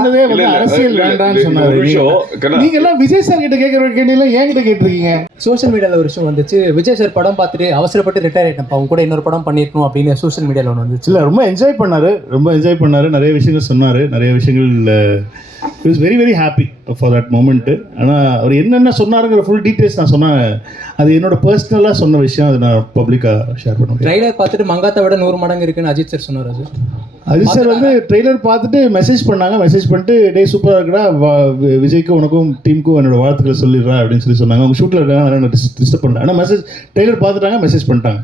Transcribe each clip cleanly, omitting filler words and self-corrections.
சொன்னதே வந்து அரசியல் வேண்டாம்னு சொன்னாரு. நீங்க எல்லாம் விஜய் சார் கிட்ட கேட்கற கேள்வியில என்கிட்ட கேட்டிருக்கீங்க. சோஷியல் மீடியாவில் ஒரு விஷயம் வந்துச்சு, விஜய் சார் படம் பார்த்துட்டு அவசரப்பட்டு ரிட்டையர் ஆகிட்டேன், அவங்க கூட இன்னொரு படம் பண்ணிருக்கணும் அப்படின்னு சோஷியல் மீடியாவில் ஒன்று வந்துச்சு. இல்லை, ரொம்ப என்ஜாய் பண்ணாரு, நிறைய விஷயங்கள் சொன்னார், நிறைய விஷயங்கள் is very very happy for that moment. ஆனால் அவர் என்னென்ன சொன்னாருங்கிற ஃபுல் டீட்டெயில்ஸ் நான் சொன்னேன், அது என்னோட பர்சனலாக சொன்ன விஷயம், அதை நான் பப்ளிக்காக ஷேர் பண்ணுவேன். ட்ரைலர் பார்த்துட்டு மங்காத்தை விட 100 மடங்கு இருக்குன்னு அஜித் சார் சொன்னார். அஜித் சார் வந்து ட்ரெய்லர் பார்த்துட்டு மெசேஜ் பண்ணிட்டு டே சூப்பராக இருக்குடா, விஜய்க்கும் உனக்கும் டீமுக்கும் என்னோட வாழ்த்துக்களை சொல்லிடுறா அப்படின்னு சொன்னாங்க. அவங்க ஷூட்டில் இருக்காங்க, டிஸ்டர்ப் பண்ணல. ஆனால் ட்ரெய்லர் பார்த்துட்டாங்க, மெசேஜ் பண்ணிட்டாங்க.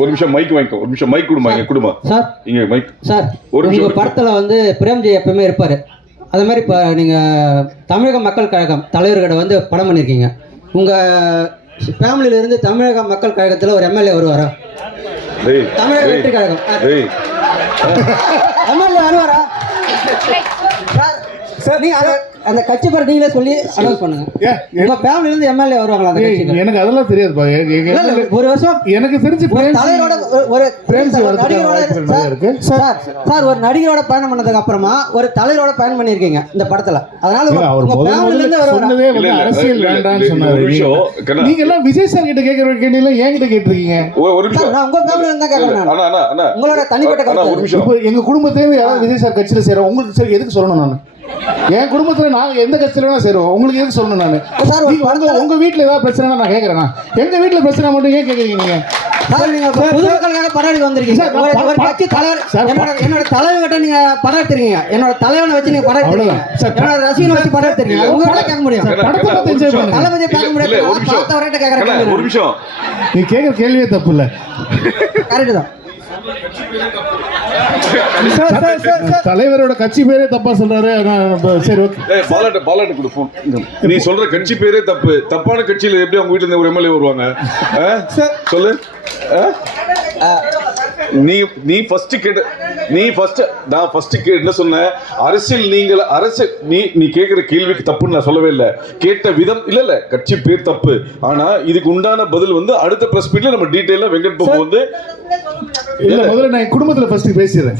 ஒரு நிமிஷம் மைக் வாங்கிக்கோ, ஒரு நிமிஷம் மைக் கொடுமா சார். இங்க மைக் சார், ஒரு உங்க படத்துல வந்து பிரேம்ஜி எப்பவுமே இருப்பாரு, அது மாதிரி இப்போ நீங்க தமிழக மக்கள் கழகம் தலைவர்கிட்ட வந்து படம் பண்ணியிருக்கீங்க. உங்க ஃபேமிலியில இருந்து தமிழக மக்கள் கழகத்தில் ஒரு எம்எல்ஏ வருவாரா? தமிழக வெற்றி கழகம் எம்எல்ஏ வருவாரா சார்? நீங்க அந்த கட்சி பேர் நீங்களே சொல்லி அனௌன்ஸ் பண்ணுங்க. உங்க ஃபேமிலில இருந்து எம்எல்ஏ வருவாங்களா அந்த கட்சிக்கு? எனக்கு அதெல்லாம் தெரியாதுப்பா. ஒரு வருஷம் எனக்கு தெரிஞ்சு தலைவரோட ஒரு சார் ஒரு நடிகரோட பயணம் பண்ணதுக்கு அப்புறமா ஒரு தலைவரோட பயணம் பண்ணிருக்கீங்க இந்த படத்துல. அதனால உங்க ஃபேமிலில இருந்து சொன்னதே வந்து அரசியல் வேண்டாம்னு சொன்னாரு. நீங்க எல்லாம் விஜய் சார் கிட்ட கேக்குற கேள்வியில என்கிட்ட கேட்டிருக்கீங்க. ஒரு நிமிஷம், நான் உங்க ஃபேமிலில இருந்தா கேக்குறேன். உங்களோட தனிப்பட்ட கருத்து. இப்போ எங்க குடும்பத்திலே யாராவது விஜய் சார் கட்சியில சேரும், உங்களுக்கு சரி எதுக்கு சொல்லணும்? நான் என் குடும்பத்துல நாங்க எந்த கட்சியில வேணா சேருவோம், உங்களுக்கு எதுக்கு சொல்லணும்? நான் உங்க வீட்டுல ஏதாவது பிரச்சனை நான் கேட்கறேன். எங்க வீட்டுல பிரச்சனை மட்டும் ஏன் கேட்கறீங்க நீங்க? பொதுமக்களுக்காக படம் எடுக்க வந்திருக்கீங்க. ஒரு கட்சி தலைவர் என்னோட தலைவர்கிட்ட நீங்க படம் எடுத்துருக்கீங்க, என்னோட தலைவனை வச்சு நீங்க படம் எடுத்துருங்க, என்னோட ரசிகனை வச்சு படம் எடுத்துருங்க. உங்ககிட்ட கேட்க முடியும், படத்தை பத்தி என்ஜாய் பண்ணுங்க, தளபதியை பார்க்க முடியாது. பார்த்தவர்கிட்ட கேட்கறேன். ஒரு நிமிஷம், நீ கேட்கற கேள்வியே தப்பு இல்ல, கரெக்ட் தான். தலைவரோட கட்சி பேரே தப்பா சொல்றாரு. சரி, ஓகே. பாலாட்ட கொடு போன். நீ சொல்ற கட்சி பேரே தப்பு. தப்பான கட்சியில எப்படி அவங்க வீட்டுல இருந்து ஒரு எம்எல்ஏ வருவாங்க? சொல்லு. நான் ஃபர்ஸ்ட் என்ன சொன்னேன்? நீ கேட்கிற கேள்விக்கு தப்புன்னு நான் சொல்லவே இல்லை. கேட்ட விதம் இல்ல கட்சி பேர் தப்பு. ஆனா இதுக்கு உண்டான பதில் வந்து அடுத்த பிரஸ் மீட்ல நம்ம டீடைலா வெங்கட் பாபு வந்து இல்ல, முதல்ல நான் குடும்பத்துல ஃபர்ஸ்ட் பேசிடுறேன்.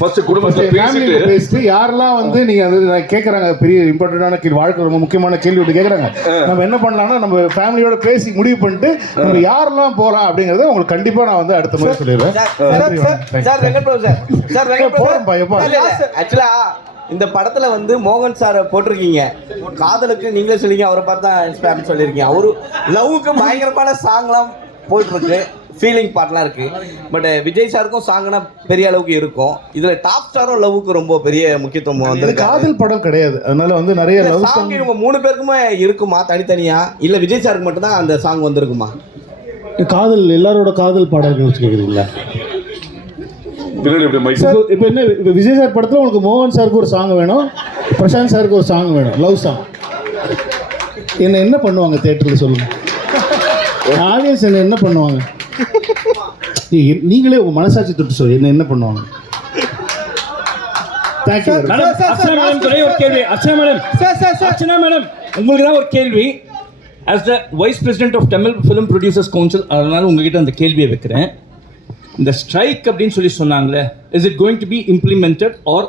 பேசிட்டு யாரெல்லாம் வந்து நீங்க அது கேட்கறாங்க, பெரிய இம்பார்ட்டன்டான கேள்வி, வாழ்க்கை ரொம்ப முக்கியமான கேள்வி விட்டு கேட்கறாங்க. நம்ம என்ன பண்ணலாம்னா நம்ம ஃபேமிலியோட பேசி முடிவு பண்ணிட்டு நம்ம யாரெல்லாம் போறோம் அப்படிங்கறத உங்களுக்கு கண்டிப்பா நான் வந்து அடுத்த முறை சொல்லிடுறேன். இந்த படத்துல வந்து மோகன் சாரை போட்டிருக்கீங்க. காதலுக்கு நீங்களே சொல்லிங்க, அவரை பார்த்தா இன்ஸ்பயர் சொல்லியிருக்கீங்க. அவரு லவ்வுக்கு பயங்கரமான சாங்லாம் போயிட்டு இருக்கு, ஃபீலிங் பார்ட்லாம் இருக்கு. பட் விஜய் சாருக்கும் சாங்னா பெரிய அளவுக்கு இருக்கும். இதுல டாப் ஸ்டாரும் லவ்வுக்கு ரொம்ப பெரிய முக்கியத்துவம் வந்து. காதல் படம் கிடையாது, அதனால வந்து நிறைய லவ் சாங் இவங்க 3 பேருக்குமே இருக்குமா தனித்தனியா, இல்ல விஜய் சாருக்கு மட்டும் தான் அந்த சாங் வந்திருக்குமா? காதல் எல்லாரோட காதல் பாடல்கள் கேக்குறீங்களா? இப்போ என்ன, இப்போ விஜய் சார் படத்தில் உங்களுக்கு மோகன் சாருக்கு ஒரு சாங் வேணும், பிரசாந்த் சாருக்கு ஒரு சாங் வேணும், லவ் சாங். என்ன பண்ணுவாங்க தியேட்டரில் சொல்லுங்க? ஆடியன்ஸ் என்ன பண்ணுவாங்க? நீங்களே உங்க மனசாட்சி தொட்டு சொல்லி என்ன பண்ணுவாங்க? Thank you madam. அர்ச்சனா மேடம், உங்களுக்கு தான் ஒரு கேள்வி. As the Vice President of Tamil Film Producers Council, அதனால உங்ககிட்ட அந்த கேள்வியை வைக்கிறேன். இந்த ஸ்ட்ரைக் அப்படின்னு சொல்லி சொன்னாங்களே, is it going to be implemented or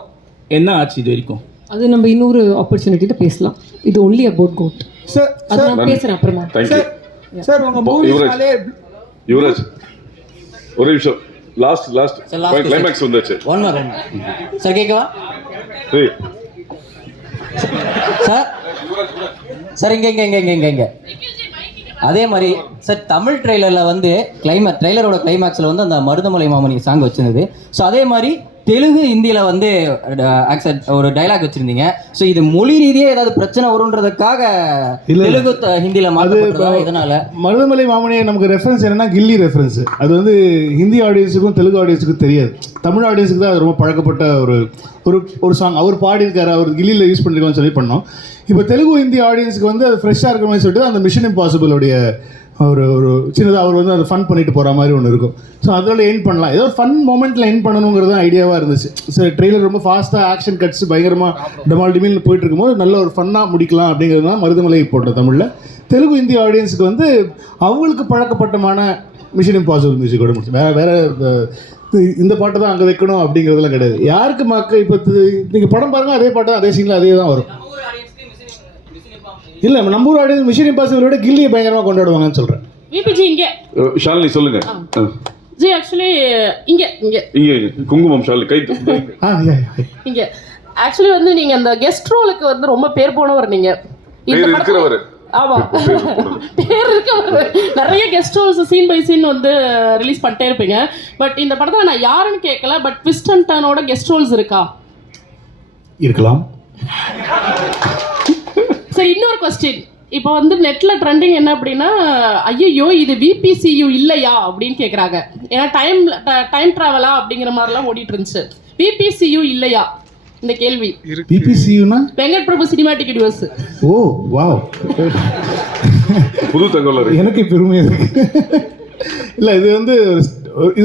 என்ன ஆச்சு இது வரைக்கும்? அது நம்ம இன்னொரு ஆப்பர்ச்சுனிட்டில பேசலாம். இது ஒன்லி அபவுட் கோட். சார் அது நான் பேசுறேன் அப்புறமா. சார் உங்க மூவிஸ்னாலே யுவராஜ் ஒரு நிமிஷம், லாஸ்ட் கிளைமாக்ஸ் வந்துச்சு. ஒன் மோர் சார் கேக்கவா? சார் இங்க அதே மாதிரி சார் தமிழ் ட்ரெய்லரில் வந்து ட்ரெய்லரோட கிளைமேக்ஸில் வந்து அந்த மருதமலை மாமணி சாங் வச்சிருந்தது. ஸோ அதே மாதிரி தெலுங்கு ஹிந்தியில் வந்து ஒரு டைலாக் வச்சுருந்தீங்க. ஸோ இது மொழி ரீதியாக ஏதாவது பிரச்சனை வருன்றதுக்காக தெலுங்கு ஹிந்தியில் மாற்றப்பட்டதா? இதனால் மருதமலை மாமணியை நமக்கு ரெஃபரன்ஸ் என்னன்னா கில்லி ரெஃபரன்ஸ். அது வந்து ஹிந்தி ஆடியன்ஸுக்கும் தெலுங்கு ஆடியன்ஸுக்கும் தெரியாது. தமிழ் ஆடியன்ஸுக்கு தான் அது ரொம்ப பழக்கப்பட்ட ஒரு சாங். அவர் பாடியிருக்காரு, அவர் கில்லியில் யூஸ் பண்ணியிருக்கான்னு சொல்லி பண்ணோம். இப்போ தெலுங்கு ஹிந்தி ஆடியன்ஸுக்கு வந்து அது ஃப்ரெஷ்ஷாக இருக்கிற மாதிரி சொல்லிட்டு அந்த மிஷன் இம்பாசிபிளுடைய ஒரு சின்னதாக அவர் வந்து அதை ஃபன் பண்ணிட்டு போகிற மாதிரி ஒன்று இருக்கும். ஸோ அதில் எண்ட் பண்ணலாம், ஏதோ ஃபன் மொமெண்ட்டில் எண்ட் பண்ணணுங்கிறது ஐடியாவாக இருந்துச்சு. சரி, ட்ரெய்லர் ரொம்ப ஃபாஸ்ட்டாக ஆக்ஷன் கட்ஸ் பயங்கரமாக டமால் போயிட்டு இருக்கும்போது நல்ல ஒரு ஃபன்னாக முடிக்கலாம் அப்படிங்கிறது தான் மருதமலை போட்டோம் தமிழில். தெலுங்கு ஹிந்தி ஆடியன்ஸுக்கு வந்து அவங்களுக்கு பழக்கப்பட்டமான மிஷன் இம்பாசிபிள் மியூசிக்கோட முடிச்சு வேறு இந்த பாட்டை தான் அங்கே வைக்கணும் அப்படிங்கிறதுலாம் கிடையாது. யாருக்கு மக்கள் இப்போ நீங்கள் படம் பாருங்கள், அதே பாட்டு தான், அதே சீனில் அதே தான் வரும். இல்லை, நம்ம ஊர் ஆடியன்ஸ் மிஷன் இம்பாசிபிள் விட கில்லியை பயங்கரமாக கொண்டாடுவாங்கன்னு சொல்கிறேன். விபிஜி இங்கே ஷாலினி சொல்லுங்க. ஜி ஆக்சுவலி இங்கே இங்கே இங்கே குங்குமம் ஷாலினி கை இங்கே ஆக்சுவலி வந்து நீங்க அந்த கெஸ்ட் ரோலுக்கு வந்து ரொம்ப பேர் போனவர் நீங்க. இந்த பேர் படத்துல இருக்கிறவர். ஆமா பேர் இருக்கவர். நிறைய guest roles scene by scene வந்து ரிலீஸ் பண்ணிட்டே இருப்பீங்க. பட் இந்த படத்துல நான் யாருன்னு கேட்கல, பட் ட்விஸ்ட் அண்ட் டர்னோட கெஸ்ட் ரோல்ஸ் இருக்கா? இருக்கலாம். சரி, இன்னொரு கொஸ்டின். இப்போ வந்து நெட்ல ட்ரெண்டிங் என்ன அப்படின்னா, ஐயோ இது விபிசியு இல்லையா அப்படின்னு கேட்குறாங்க. ஏன்னா டைம் ட்ராவலா அப்படிங்கிற மாதிரிலாம் ஓடிட்டு இருந்துச்சு. விபிசியு இல்லையா இந்த கேள்வி? பிபிசியூனா வெங்கட் பிரபு சினிமாட்டிக் யூனிவர்ஸ். ஓ வாவ், புது தகவல். எனக்கு பெருமையாக இருக்கு. இல்லை, இது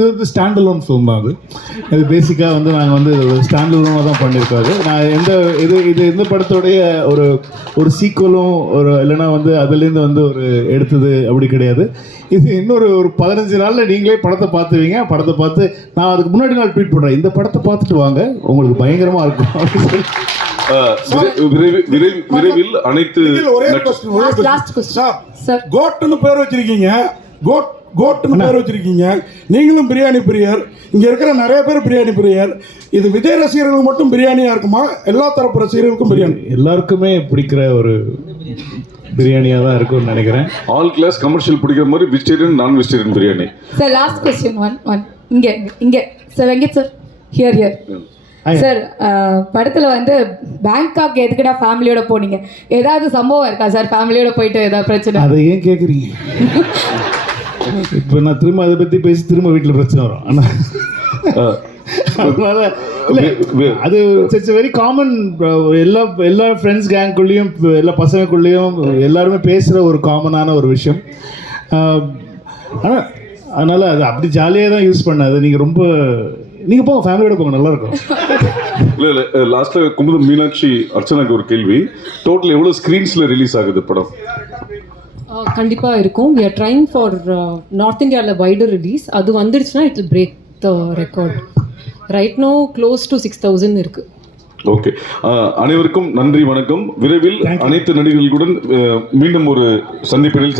வந்து ஸ்டாண்ட் அலோன் ஃபிலிம் தான். அது பேசிக்காக வந்து நாங்கள் வந்து ஸ்டாண்ட் அலோனாக தான் பண்ணியிருக்காரு. நான் எந்த படத்தோடைய ஒரு சீக்குவலும் இல்லைன்னா வந்து அதுலேருந்து வந்து எடுத்தது அப்படி கிடையாது. இது இன்னொரு 15 நாளில் நீங்களே படத்தை பார்த்துவீங்க. படத்தை பார்த்து நான் அதுக்கு முன்னாடி நாள் ட்வீட் பண்ணுறேன், இந்த படத்தை பார்த்துட்டு வாங்க, உங்களுக்கு பயங்கரமாக இருக்கும் அப்படின்னு சொல்லி. விரைவில் அனைத்து கோட்னு பேர் வச்சிருக்கீங்க, கோட்னு பேர் வச்சிருக்கீங்க. நீங்களும் பிரியாணி பிரியர், இங்க இருக்கிற நிறைய பேர் பிரியாணி பிரியர். இது விஜய் ரசிகர்களுக்கு மட்டும் பிரியாணியா இருக்குமா, எல்லா தரப்பு ரசிகர்களுக்கும் பிரியாணி? எல்லாருக்குமே பிடிக்கிற ஒரு பிரியாணியாக தான் இருக்கும்னு நினைக்கிறேன். ஆல் கிளாஸ் கமர்ஷியல் பிடிக்கிற மாதிரி vegetarian non vegetarian biryani. Sir last question one இங்கே sir Venkat sir here sir. படத்தில் வந்து பேங்காக் எதுக்குடா ஃபேமிலியோட போனீங்க? ஏதாவது சம்பவம் இருக்கா சார்? ஃபேமிலியோட போயிட்டு ஏதாவது பிரச்சனை? அதை ஏன் கேட்குறீங்க? இப்போ நான் திரும்ப அதை பற்றி பேசி திரும்ப வீட்டில் பிரச்சனை வரும். ஆனால் அதனால இல்லை, அது இட்ஸ் வெரி காமன். எல்லா ஃப்ரெண்ட்ஸ் கேங்குள்ளேயும் எல்லா பசங்களுக்குள்ளேயும் எல்லாருமே பேசுகிற ஒரு காமனான ஒரு விஷயம். ஆனால் அதனால் அது அப்படி ஜாலியாக தான் யூஸ் பண்ணாது. நீங்கள் போங்க, ஃபேமிலியோட போங்க, நல்லாயிருக்கும். இல்லை லாஸ்ட்டில் குமுதம் மீனாட்சி அர்ச்சனாக்கு ஒரு கேள்வி. டோட்டல் எவ்வளோ ஸ்க்ரீன்ஸில் ரிலீஸ் ஆகுது படம்? கண்டிப்பாக இருக்கும். we are trying for north இந்தியாவில் வைடர் ரிலீஸ். அது வந்துடுச்சுன்னா இட் will break the record. Right no close to 6,000 இருக்குது. ஓகே, அனைவருக்கும் நன்றி, வணக்கம். விரைவில் அனைத்து நடிகர்களுடன் மீண்டும் ஒரு சந்திப்பில்